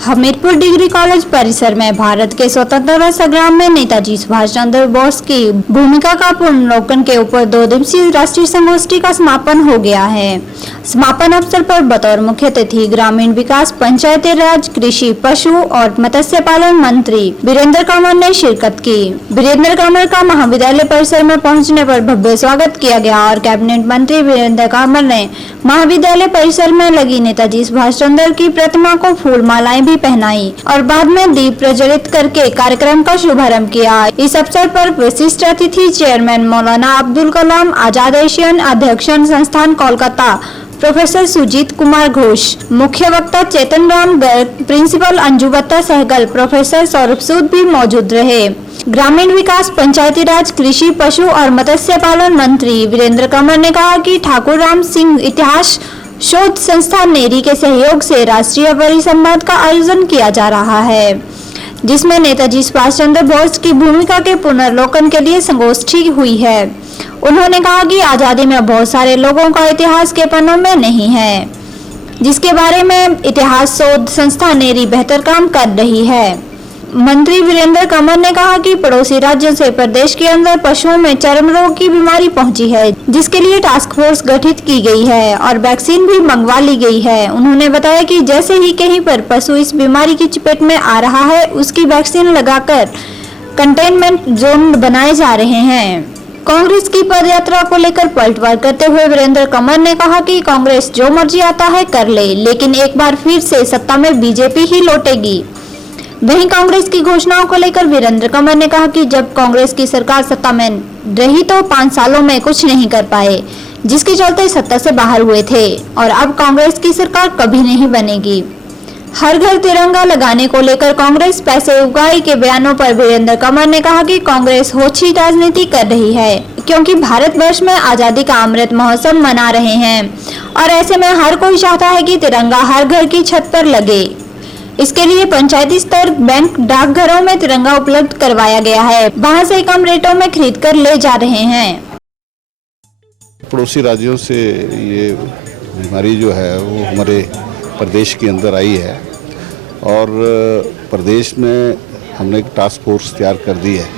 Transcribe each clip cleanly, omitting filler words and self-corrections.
Hamirpur degree college परिसर में भारत के स्वतंत्रता संग्राम में नेताजी सुभाष चंद्र बोस की भूमिका का पुनर्वलोकन के ऊपर 2 दिवसीय राष्ट्रीय संगोष्ठी का समापन हो गया है। समापन अवसर पर बतौर मुख्य अतिथि ग्रामीण विकास, पंचायती राज, कृषि, पशु और मत्स्य पालन मंत्री वीरेंद्र कंवर ने शिरकत की। वीरेंद्र कंवर का महाविद्यालय परिसर में पहुंचने पर भव्य स्वागत किया गया और कैबिनेट मंत्री वीरेंद्र कंवर ने महाविद्यालय परिसर में लगी नेताजी सुभाष चंद्र की प्रतिमा को फूल मालाएं भी पहनाई और बाद में दीप प्रज्वलित करके कार्यक्रम का शुभारंभ किया। इस अवसर पर विशिष्ट अतिथि चेयरमैन मौलाना अब्दुल कलाम आजाद एशियन अध्यक्षण संस्थान कोलकाता प्रोफेसर सुजीत कुमार घोष, मुख्य वक्ता चेतन राम गर्ग, प्रिंसिपल अंजुबत्ता सहगल, प्रोफेसर सौरभ सूद भी मौजूद रहे। ग्रामीण विकास, पंचायती राज, कृषि, पशु और मत्स्य पालन मंत्री वीरेंद्र कंवर ने कहा कि ठाकुर राम सिंह इतिहास शोध संस्थान नेरी के सहयोग से राष्ट्रीय परिसंवाद का आयोजन किया जा रहा है, जिसमें नेताजी सुभाष चंद्र बोस की भूमिका के पुनर्वलोकन के लिए संगोष्ठी हुई है। उन्होंने कहा कि आजादी में बहुत सारे लोगों का इतिहास के पन्नों में नहीं है, जिसके बारे में इतिहास शोध संस्था नेरी बेहतर काम कर रही है। मंत्री वीरेंद्र कंवर ने कहा कि पड़ोसी राज्यों से प्रदेश के अंदर पशुओं में चर्म रोग की बीमारी पहुंची है, जिसके लिए टास्क फोर्स गठित की गई है और वैक्सीन भी मंगवा ली गई है। उन्होंने बताया कि जैसे ही कहीं पर पशु इस बीमारी की चपेट में आ रहा है, उसकी वैक्सीन लगाकर कंटेनमेंट जोन बनाए जा रहे हैं। कांग्रेस की पदयात्रा को लेकर पलटवार करते हुए वीरेंद्र कंवर ने कहा कि कांग्रेस जो मर्जी आता है कर ले, लेकिन एक बार फिर से सत्ता में बीजेपी ही लौटेगी। वहीं कांग्रेस की घोषणाओं को लेकर वीरेंद्र कंवर ने कहा कि जब कांग्रेस की सरकार सत्ता में रही तो 5 सालों में कुछ नहीं कर पाए, जिसके चलते सत्ता से बाहर हुए थे, और अब कांग्रेस की सरकार कभी नहीं बनेगी। हर घर तिरंगा लगाने को लेकर कांग्रेस पैसे उगाही के बयानों पर वीरेंद्र कंवर ने कहा कि कांग्रेस होची राजनीति कर रही है, क्योंकि भारतवर्ष में आजादी का अमृत महोत्सव मना रहे हैं और ऐसे में हर कोई चाहता है कि तिरंगा हर घर की छत पर लगे। इसके लिए पंचायती स्तर, बैंक, डाकघरों में तिरंगा उपलब्ध करवाया गया है, वहां से कम रेटों में खरीद कर ले जा रहे हैं। पड़ोसी राज्यों से ये बीमारी जो है वो हमारे प्रदेश के अंदर आई है और प्रदेश में हमने एक टास्क फोर्स तैयार कर दी है।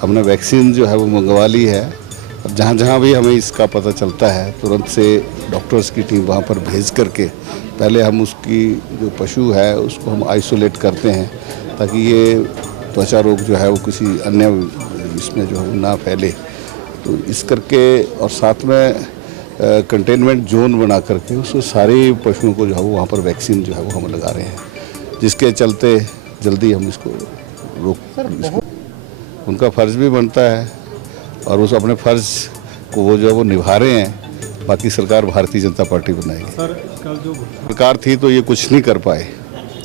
हमने वैक्सीन जो है वो मंगवा ली है और जहाँ जहाँ भी हमें इसका पता चलता है तुरंत से डॉक्टर्स की टीम वहाँ पर भेज करके पहले हम उसकी जो पशु है उसको हम आइसोलेट करते हैं, ताकि ये त्वचा रोग जो है वो किसी अन्य इसमें जो है ना फैले। तो इस करके और साथ में कंटेनमेंट जोन बना करके उसको सारे पशुओं को जो है वो वहाँ पर वैक्सीन जो है वो हम लगा रहे हैं, जिसके चलते जल्दी हम इसको उनका फ़र्ज़ भी बनता है और उस अपने फ़र्ज़ को वो जो है वो निभा रहे हैं। बाकी सरकार भारतीय जनता पार्टी बनाएगी। सर, कल जो सरकार थी तो ये कुछ नहीं कर पाए।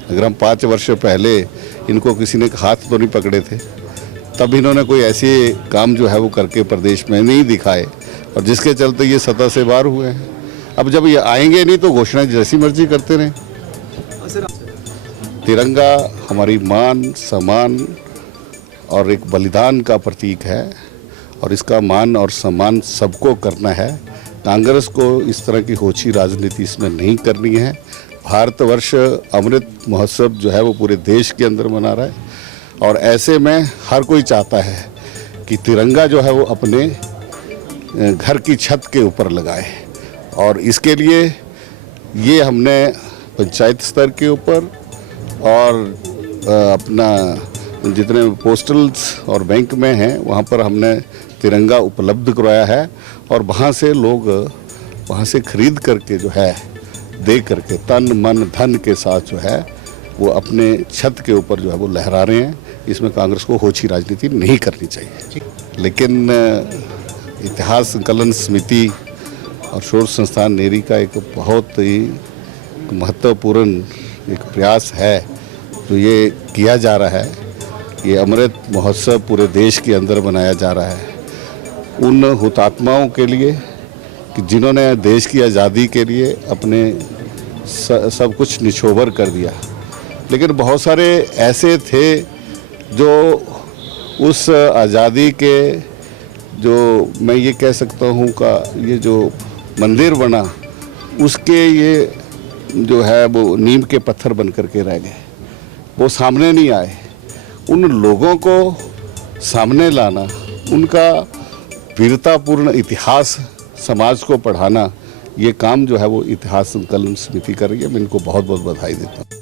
अगर हम 5 वर्ष पहले इनको किसी ने हाथ तो नहीं पकड़े थे, तब इन्होंने कोई ऐसे काम जो है वो करके प्रदेश में नहीं दिखाए और जिसके चलते ये सत्ता से बाहर हुए हैं। अब जब ये आएंगे नहीं तो घोषणा जैसी मर्जी करते रहें। तिरंगा हमारी मान, सम्मान और एक बलिदान का प्रतीक है और इसका मान और सम्मान सबको करना है। कांग्रेस को इस तरह की होची राजनीति इसमें नहीं करनी है। भारतवर्ष अमृत महोत्सव जो है वो पूरे देश के अंदर मना रहा है और ऐसे में हर कोई चाहता है कि तिरंगा जो है वो अपने घर की छत के ऊपर लगाए और इसके लिए ये हमने पंचायत स्तर के ऊपर और अपना जितने पोस्टल्स और बैंक में हैं वहाँ पर हमने तिरंगा उपलब्ध करवाया है और वहाँ से लोग वहाँ से खरीद करके जो है दे करके तन मन धन के साथ जो है वो अपने छत के ऊपर जो है वो लहरा रहे हैं। इसमें कांग्रेस को होची राजनीति नहीं करनी चाहिए, लेकिन इतिहास संकलन समिति और शोध संस्थान नेरी का एक बहुत ही महत्वपूर्ण एक प्रयास है जो ये किया जा रहा है। ये अमृत महोत्सव पूरे देश के अंदर मनाया जा रहा है उन हुतात्माओं के लिए कि जिन्होंने देश की आज़ादी के लिए अपने सब कुछ निछोवर कर दिया, लेकिन बहुत सारे ऐसे थे जो उस आज़ादी के जो मैं ये कह सकता हूँ का ये जो मंदिर बना उसके ये जो है वो नीम के पत्थर बन करके रह गए। वो सामने नहीं आए, उन लोगों को सामने लाना, उनका वीरतापूर्ण इतिहास समाज को पढ़ाना, ये काम जो है वो इतिहास संकलन समिति कर रही है। मैं इनको बहुत बहुत बधाई देता हूँ।